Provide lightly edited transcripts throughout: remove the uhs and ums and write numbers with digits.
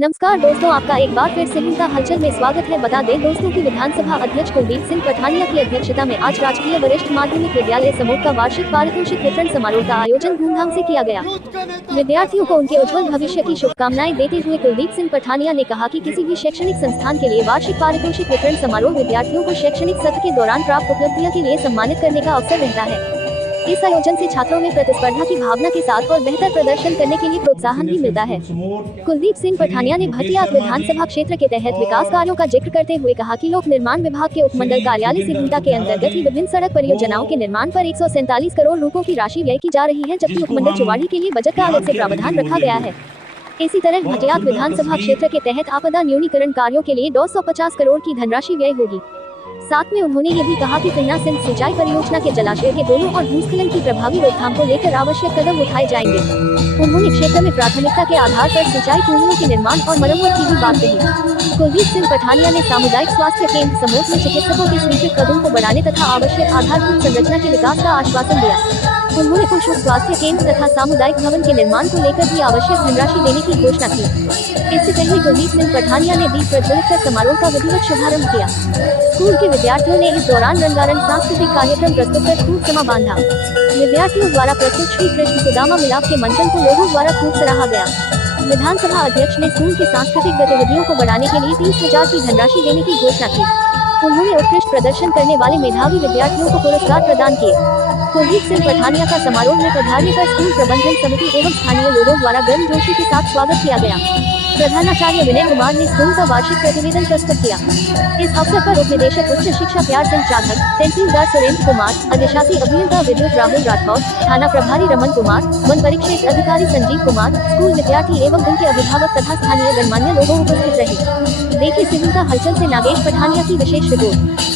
नमस्कार दोस्तों, आपका एक बार फिर से हिंसा हलचल में स्वागत है। बता दें दोस्तों की विधानसभा अध्यक्ष कुलदीप सिंह पठानिया की अध्यक्षता में आज राजकीय वरिष्ठ माध्यमिक विद्यालय समूह का वार्षिक पारितोषिक वितरण समारोह का आयोजन धूमधाम से किया गया। विद्यार्थियों को उनके उज्जवल भविष्य की शुभकामनाएं देते हुए कुलदीप सिंह पठानिया ने कहा कि किसी भी शैक्षणिक संस्थान के लिए वार्षिक पारितोषिक वितरण समारोह विद्यार्थियों को शैक्षणिक सत्र के दौरान प्राप्त उपलब्धियों के लिए सम्मानित करने का अवसर रहता है। इस आयोजन से छात्रों में प्रतिस्पर्धा की भावना के साथ और बेहतर प्रदर्शन करने के लिए प्रोत्साहन भी मिलता है। कुलदीप सिंह पठानिया ने भटियात विधानसभा क्षेत्र के तहत विकास कार्यों का जिक्र करते हुए कहा कि लोक निर्माण विभाग के उपमंडल कार्यालय सिंहटा के अंतर्गत ही विभिन्न सड़क परियोजनाओं के निर्माण पर 147 करोड़ रुपयों की राशि व्यय की जा रही है, जबकि उपमंडल चुवाड़ी के लिए बजट का अलग से प्रावधान रखा गया है। इसी तरह भटियात विधानसभा क्षेत्र के तहत आपदा न्यूनीकरण कार्यों के लिए 250 करोड़ की धनराशि व्यय होगी। साथ में उन्होंने ये भी कहा कि तिन्ना सिंह सिंचाई परियोजना के जलाशय के दोनों और भूस्खलन की प्रभावी रोकथाम को लेकर आवश्यक कदम उठाए जाएंगे। उन्होंने क्षेत्र में प्राथमिकता के आधार पर सिंचाई कुओं के निर्माण और मरम्मत की भी बात कही। कुलदीप सिंह पठानिया ने सामुदायिक स्वास्थ्य केंद्र समूह में चिकित्सकों के स्वीकृत पदों को बढ़ाने तथा आवश्यक आधारभूत संरचना के विकास का आश्वासन दिया। उन्होंने पशु स्वास्थ्य केंद्र तथा सामुदायिक भवन के निर्माण को लेकर भी आवश्यक धनराशि देने की घोषणा की। इससे पहले कुलदीप सिंह पठानिया ने दीप प्रज्वलित कर समारोह का विधिवत शुभारंभ किया। स्कूल के विद्यार्थियों ने इस दौरान रंगारंग सांस्कृतिक कार्यक्रम प्रस्तुत कर खूब समा बांधा। विद्यार्थियों द्वारा प्रस्तुत श्री कृष्ण सुदामा मिलाप के मंचन को लोगों द्वारा खूब सराहा गया। विधानसभा अध्यक्ष ने स्कूल के सांस्कृतिक गतिविधियों को बढ़ाने के लिए 30,000 की धनराशि देने की घोषणा की। उन्होंने उत्कृष्ट प्रदर्शन करने वाले मेधावी विद्यार्थियों को पुरस्कार प्रदान किए। कुलदीप सिंह पठानिया का समारोह में पधारने पर स्कूल प्रबंधन समिति एवं स्थानीय लोगों द्वारा गर्मजोशी के साथ स्वागत किया गया। प्रधानाचार्य विनय कुमार ने स्कूल का वार्षिक प्रतिवेदन प्रस्तुत किया। इस अवसर पर उप निदेशक उच्च शिक्षा प्यार सिंह चाधक, तहसीलदार सुरेंद्र कुमार, अधिशासी अभियंता विद्युत राहुल राठौर, थाना प्रभारी रमन कुमार, वन परिक्षेत्र अधिकारी संजीव कुमार, स्कूल विद्यार्थी एवं उनके अभिभावक तथा स्थानीय गणमान्य लोगों उपस्थित रहे। देखिए सिंहटा हलचल से नागेश पठानिया की विशेष रिपोर्ट।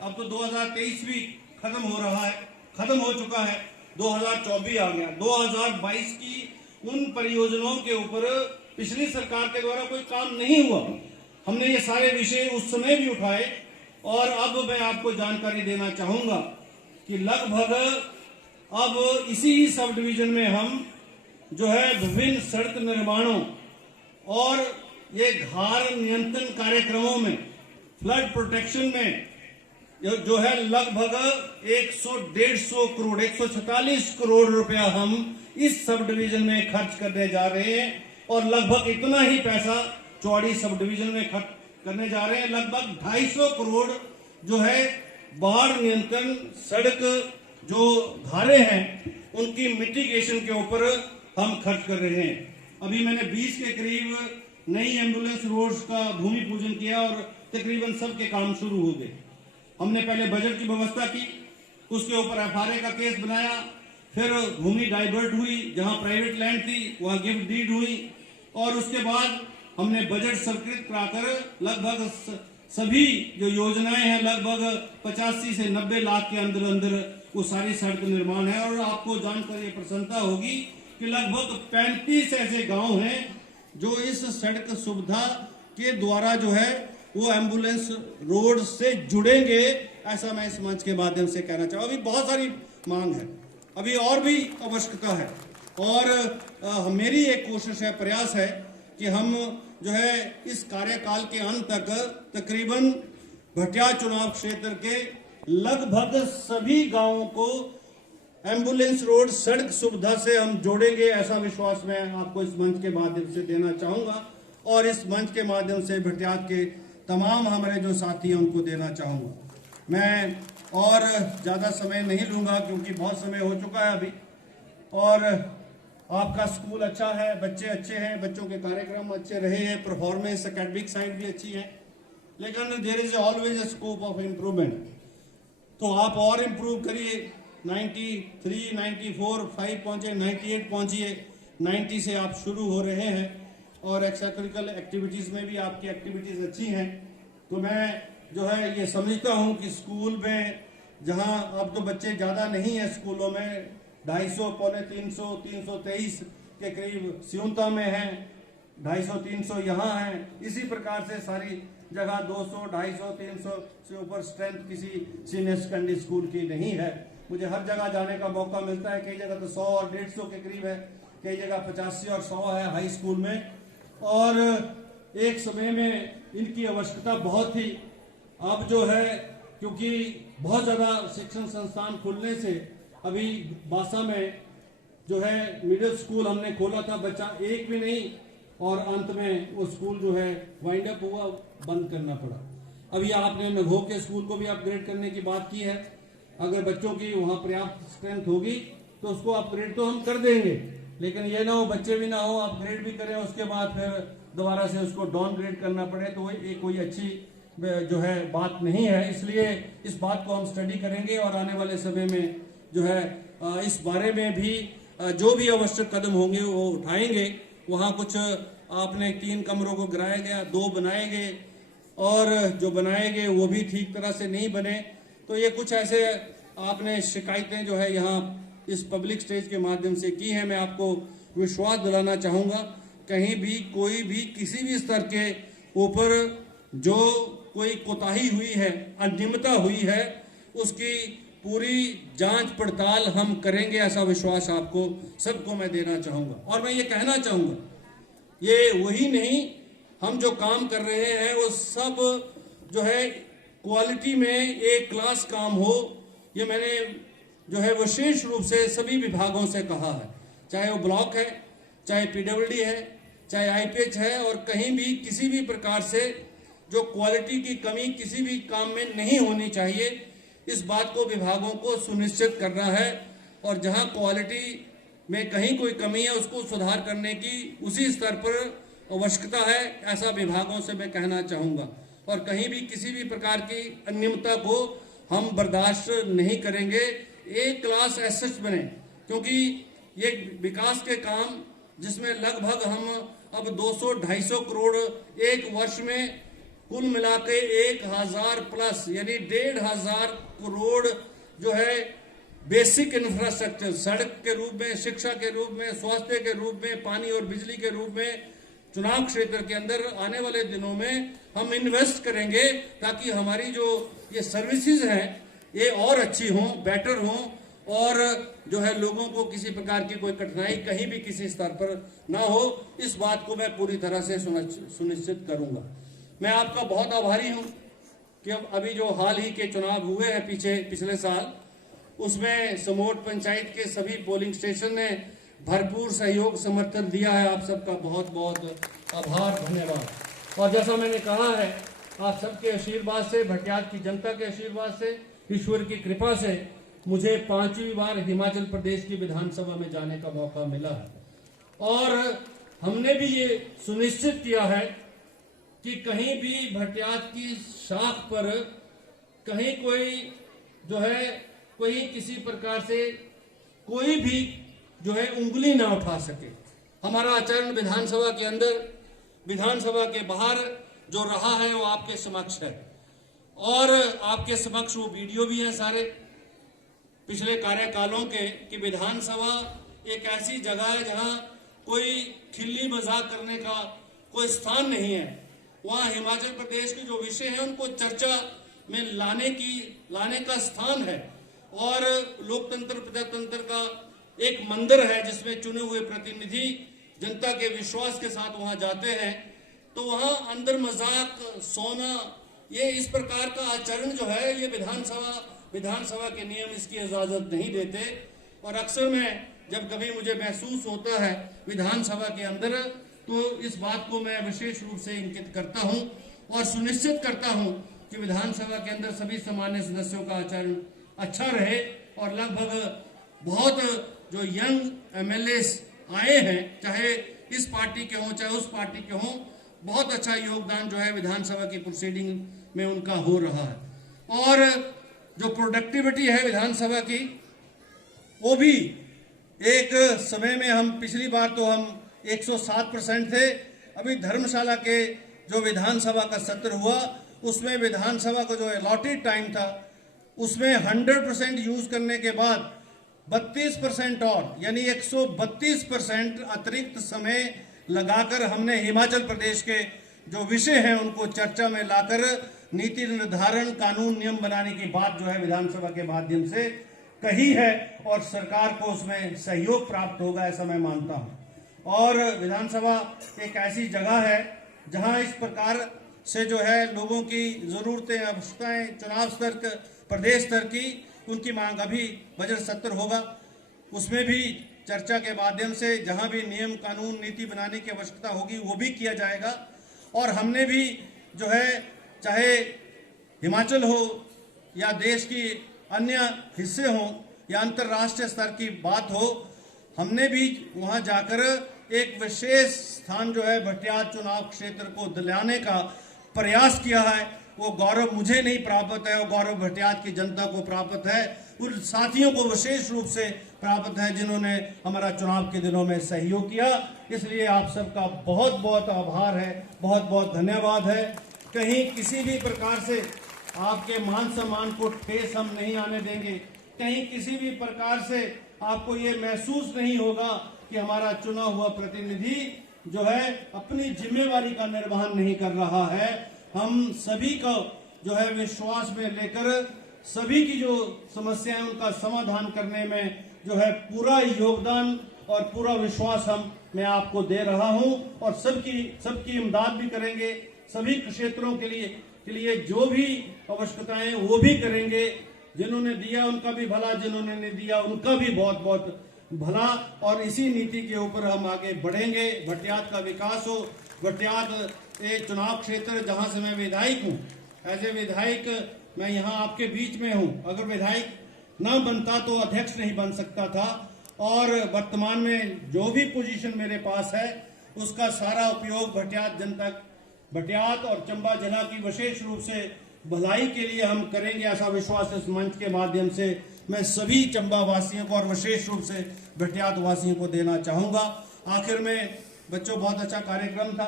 अब तो 2023 भी खत्म हो रहा है, खत्म हो चुका है, 2024 आ गया। 2022 की उन परियोजनाओं के ऊपर पिछली सरकार के द्वारा कोई काम नहीं हुआ। हमने ये सारे विषय उस समय भी उठाए और अब मैं आपको जानकारी देना चाहूंगा कि लगभग अब इसी सब डिवीजन में हम जो है विभिन्न सड़क निर्माणों और ये घार नियंत्रण कार्यक्रमों में, फ्लड प्रोटेक्शन में जो है लगभग 150 करोड़ 146 करोड़ रुपया हम इस सब डिवीजन में खर्च करने जा रहे हैं और लगभग इतना ही पैसा चौड़ी सब डिवीजन में करने जा रहे हैं। लगभग 250 करोड़ जो है बाढ़ नियंत्रण, सड़क जो धारे हैं उनकी मिटिगेशन के ऊपर हम खर्च कर रहे हैं। अभी मैंने 20 के करीब नई एम्बुलेंस रोड्स का भूमि पूजन किया और तकरीबन सबके काम शुरू हो गए। हमने पहले बजट की व्यवस्था की, उसके ऊपर एफआरए का केस बनाया, फिर भूमि डाइवर्ट हुई, जहां प्राइवेट लैंड थी वहां गिफ्ट डीड हुई, और उसके बाद हमने बजट स्वीकृत कराकर लगभग सभी जो योजनाएं हैं लगभग 85 से 90 लाख के अंदर अंदर वो सारी सड़क निर्माण है। और आपको जानकर ये प्रसन्नता होगी कि लगभग 35 ऐसे गांव हैं जो इस सड़क सुविधा के द्वारा जो है वो एम्बुलेंस रोड से जुड़ेंगे, ऐसा मैं इस मंच के माध्यम से कहना चाहूँ। अभी बहुत सारी मांग है, अभी और भी आवश्यकता है, और मेरी एक कोशिश है, प्रयास है कि हम जो है इस कार्यकाल के अंत तक तकरीबन भटिया चुनाव क्षेत्र के लगभग सभी गांवों को एम्बुलेंस रोड सड़क सुविधा से हम जोड़ेंगे, ऐसा विश्वास मैं आपको इस मंच के माध्यम से देना चाहूंगा, और इस मंच के माध्यम से भटियात के तमाम हमारे जो साथी हैं उनको देना चाहूंगा। मैं और ज़्यादा समय नहीं लूँगा क्योंकि बहुत समय हो चुका है अभी, और आपका स्कूल अच्छा है, बच्चे अच्छे हैं, बच्चों के कार्यक्रम अच्छे रहे हैं, परफॉर्मेंस एकेडमिक साइड भी अच्छी है, लेकिन there is always a scope of improvement. तो आप और इम्प्रूव करिए। 93, 94, 5 पहुँचे, 98 पहुँचिए, 90 से आप शुरू हो रहे हैं, और एक्स्ट्रा करिकुलर एक्टिविटीज़ में भी आपकी एक्टिविटीज़ अच्छी हैं। तो मैं जो है ये समझता हूँ कि स्कूल में जहाँ अब तो बच्चे ज़्यादा नहीं हैं स्कूलों में, 250, पौने 300, 323 के करीब सिउंता में हैं, 250, 300 यहाँ हैं। इसी प्रकार से सारी जगह 200, 250, 300 से ऊपर स्ट्रेंथ किसी सीनियर सेकेंडरी स्कूल की नहीं है। मुझे हर जगह जाने का मौका मिलता है, कई जगह तो 100 और 150 के करीब है, कई जगह 85 और 100 है हाई स्कूल में, और एक समय में इनकी आवश्यकता बहुत थी। अब जो है क्योंकि बहुत ज़्यादा शिक्षण संस्थान खुलने से अभी बासा में जो है मिडिल स्कूल हमने खोला था, बच्चा एक भी नहीं, और अंत में वो स्कूल जो है वाइंड अप हुआ, बंद करना पड़ा। अभी आपने नघो के स्कूल को भी अपग्रेड करने की बात की है। अगर बच्चों की वहाँ पर्याप्त स्ट्रेंथ होगी तो उसको अपग्रेड तो हम कर देंगे, लेकिन ये ना हो बच्चे भी ना हो अपग्रेड भी करें, उसके बाद फिर दोबारा से उसको डाउनग्रेड करना पड़े, तो ये कोई अच्छी जो है बात नहीं है। इसलिए इस बात को हम स्टडी करेंगे, और आने वाले समय में जो है इस बारे में भी जो भी आवश्यक कदम होंगे वो उठाएंगे। वहाँ कुछ आपने 3 कमरों को गिराया गया, 2 बनाए गए, और जो बनाए गए वो भी ठीक तरह से नहीं बने। तो ये कुछ ऐसे आपने शिकायतें जो है यहाँ इस पब्लिक स्टेज के माध्यम से की है। मैं आपको विश्वास दिलाना चाहूँगा, कहीं भी कोई भी किसी भी स्तर के ऊपर जो कोई कोताही हुई है, अनियमितता हुई है, उसकी पूरी जांच पड़ताल हम करेंगे, ऐसा विश्वास आपको सबको मैं देना चाहूँगा। और मैं ये कहना चाहूँगा, ये वही नहीं, हम जो काम कर रहे हैं वो सब जो है क्वालिटी में एक क्लास काम हो, ये मैंने जो है विशेष रूप से सभी विभागों से कहा है, चाहे वो ब्लॉक है, चाहे पीडब्ल्यूडी है, चाहे आईपीएच है, और कहीं भी किसी भी प्रकार से जो क्वालिटी की कमी किसी भी काम में नहीं होनी चाहिए, इस बात को विभागों को सुनिश्चित करना है। और जहां क्वालिटी में कहीं कोई कमी है उसको सुधार करने की उसी स्तर पर आवश्यकता है, ऐसा विभागों से मैं कहना चाहूँगा। और कहीं भी किसी भी प्रकार की अनियमितता को हम बर्दाश्त नहीं करेंगे। एक क्लास एसेट बने, क्योंकि ये विकास के काम जिसमें लगभग हम अब 200-250 करोड़ एक वर्ष में कुल मिला के 1000 प्लस यानी 1500 करोड़ जो है बेसिक इंफ्रास्ट्रक्चर, सड़क के रूप में, शिक्षा के रूप में, स्वास्थ्य के रूप में, पानी और बिजली के रूप में चुनाव क्षेत्र के अंदर आने वाले दिनों में हम इन्वेस्ट करेंगे, ताकि हमारी जो ये सर्विसेज हैं ये और अच्छी हों, बेटर हों, और जो है लोगों को किसी प्रकार की कोई कठिनाई कहीं भी किसी स्तर पर ना हो। इस बात को मैं पूरी तरह से सुनिश्चित करूंगा। मैं आपका बहुत आभारी हूं कि अब अभी जो हाल ही के चुनाव हुए हैं पिछले साल, उसमें समोट पंचायत के सभी पोलिंग स्टेशन ने भरपूर सहयोग समर्थन दिया है। आप सबका बहुत बहुत आभार, धन्यवाद। और जैसा मैंने कहा है आप सबके आशीर्वाद से, भटियात की जनता के आशीर्वाद से, ईश्वर की कृपा से मुझे 5वीं बार हिमाचल प्रदेश की विधानसभा में जाने का मौका मिला है। और हमने भी ये सुनिश्चित किया है कि कहीं भी भटियात की शाख पर कहीं कोई जो है कोई किसी प्रकार से कोई भी जो है उंगली ना उठा सके। हमारा आचरण विधानसभा के अंदर, विधानसभा के बाहर जो रहा है वो आपके समक्ष है, और आपके समक्ष वो वीडियो भी हैं सारे पिछले कार्यकालों के, कि विधानसभा एक ऐसी जगह है जहां कोई खिल्ली मजाक करने का कोई स्थान नहीं है। वहां हिमाचल प्रदेश के जो विषय हैं उनको चर्चा में लाने का स्थान है, और लोकतंत्र प्रजातंत्र का एक मंदिर है जिसमें चुने हुए प्रतिनिधि जनता के विश्वास के साथ वहां जाते हैं। तो वहां अंदर मजाक, सोना, ये इस प्रकार का आचरण जो है, ये विधानसभा के नियम इसकी इजाजत नहीं देते। और अक्सर मैं जब कभी मुझे महसूस होता है विधानसभा के अंदर, तो इस बात को मैं विशेष रूप से इंगित करता हूं और सुनिश्चित करता हूं कि विधानसभा के अंदर सभी सामान्य सदस्यों का आचरण अच्छा रहे। और लगभग बहुत जो यंग एमएलए आए हैं, चाहे इस पार्टी के हों चाहे उस पार्टी के हों, बहुत अच्छा योगदान जो है विधानसभा की प्रोसीडिंग में उनका हो रहा है। और जो प्रोडक्टिविटी है विधानसभा की, वो भी एक समय में हम पिछली बार तो हम 107% थे। अभी धर्मशाला के जो विधानसभा का सत्र हुआ उसमें विधानसभा का जो अलॉटेड टाइम था उसमें 100% यूज करने के बाद 32% और यानी 132% अतिरिक्त समय लगाकर हमने हिमाचल प्रदेश के जो विषय हैं उनको चर्चा में लाकर नीति निर्धारण, कानून, नियम बनाने की बात जो है विधानसभा के माध्यम से कही है, और सरकार को उसमें सहयोग प्राप्त होगा ऐसा मैं मानता हूं। और विधानसभा एक ऐसी जगह है जहां इस प्रकार से जो है लोगों की जरूरतें, आवश्यकताएं, चुनाव स्तर, प्रदेश स्तर की उनकी मांग, अभी बजट सत्र होगा उसमें भी चर्चा के माध्यम से जहां भी नियम, कानून, नीति बनाने की आवश्यकता होगी वो भी किया जाएगा। और हमने भी जो है, चाहे हिमाचल हो या देश की अन्य हिस्से हों या अंतर्राष्ट्रीय स्तर की बात हो, हमने भी वहां जाकर एक विशेष स्थान जो है भटियात चुनाव क्षेत्र को दिलाने का प्रयास किया है। वो गौरव मुझे नहीं प्राप्त है, वो गौरव भटियात की जनता को प्राप्त है, उन साथियों को विशेष रूप से प्राप्त है जिन्होंने हमारा चुनाव के दिनों में सहयोग किया। इसलिए आप सबका बहुत बहुत आभार है, बहुत बहुत धन्यवाद है। कहीं किसी भी प्रकार से आपके मान सम्मान को ठेस हम नहीं आने देंगे। कहीं किसी भी प्रकार से आपको ये महसूस नहीं होगा कि हमारा चुना हुआ प्रतिनिधि जो है अपनी जिम्मेवारी का निर्वहन नहीं कर रहा है। हम सभी को जो है विश्वास में लेकर सभी की जो समस्याएं उनका समाधान करने में जो है पूरा योगदान और पूरा विश्वास मैं आपको दे रहा हूं, और सबकी इमदाद भी करेंगे। सभी क्षेत्रों के लिए जो भी आवश्यकताएं वो भी करेंगे। जिन्होंने दिया उनका भी भला, जिन्होंने नहीं दिया उनका भी बहुत बहुत भला। और इसी नीति के ऊपर हम आगे बढ़ेंगे। भटियात का विकास हो। भटियात एक चुनाव क्षेत्र जहां से मैं विधायक हूं, एज ए विधायक मैं यहाँ आपके बीच में हूं। अगर विधायक न बनता तो अध्यक्ष नहीं बन सकता था, और वर्तमान में जो भी पोजीशन मेरे पास है उसका सारा उपयोग भटियात जनता, भटियात और चंबा जिला की विशेष रूप से भलाई के लिए हम करेंगे। ऐसा विश्वास इस मंच के माध्यम से मैं सभी चंबा वासियों को और विशेष रूप से भटियात वासियों को देना चाहूंगा। आखिर में बच्चों, बहुत अच्छा कार्यक्रम था।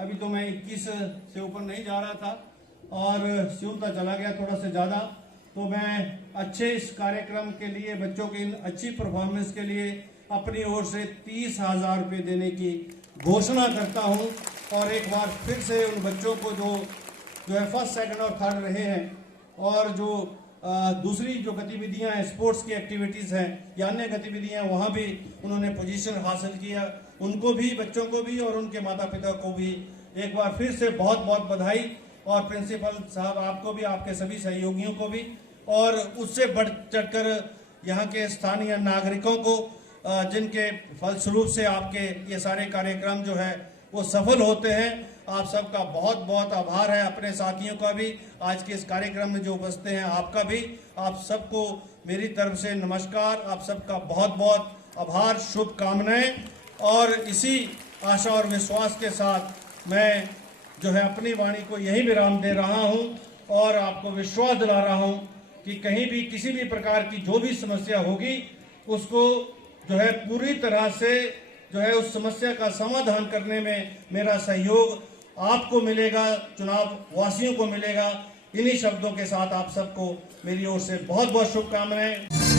अभी तो मैं 21 से ऊपर नहीं जा रहा था और सिउलता चला गया थोड़ा सा ज़्यादा। तो मैं अच्छे इस कार्यक्रम के लिए, बच्चों की अच्छी परफॉर्मेंस के लिए अपनी ओर से 30,000 रुपये देने की घोषणा करता हूं। और एक बार फिर से उन बच्चों को जो है फर्स्ट, सेकंड और थर्ड रहे हैं, और जो दूसरी जो गतिविधियां हैं, स्पोर्ट्स की एक्टिविटीज़ हैं या अन्य गतिविधियां, वहाँ भी उन्होंने पोजीशन हासिल किया, उनको भी, बच्चों को भी और उनके माता पिता को भी एक बार फिर से बहुत बहुत बधाई। और प्रिंसिपल साहब आपको भी, आपके सभी सहयोगियों को भी, और उससे बढ़ चढ़कर यहाँ के स्थानीय नागरिकों को, जिनके फलस्वरूप से आपके ये सारे कार्यक्रम जो है वो सफल होते हैं। आप सबका बहुत बहुत आभार है, अपने साथियों का भी, आज के इस कार्यक्रम में जो उपस्थित हैं आपका भी, आप सबको मेरी तरफ से नमस्कार, आप सबका बहुत बहुत आभार, शुभकामनाएं। और इसी आशा और विश्वास के साथ मैं जो है अपनी वाणी को यही विराम दे रहा हूं और आपको विश्वास दिला रहा हूं कि कहीं भी किसी भी प्रकार की जो भी समस्या होगी उसको जो है पूरी तरह से जो है उस समस्या का समाधान करने में मेरा सहयोग आपको मिलेगा, चुनाव वासियों को मिलेगा। इन्हीं शब्दों के साथ आप सबको मेरी ओर से बहुत बहुत शुभकामनाएं।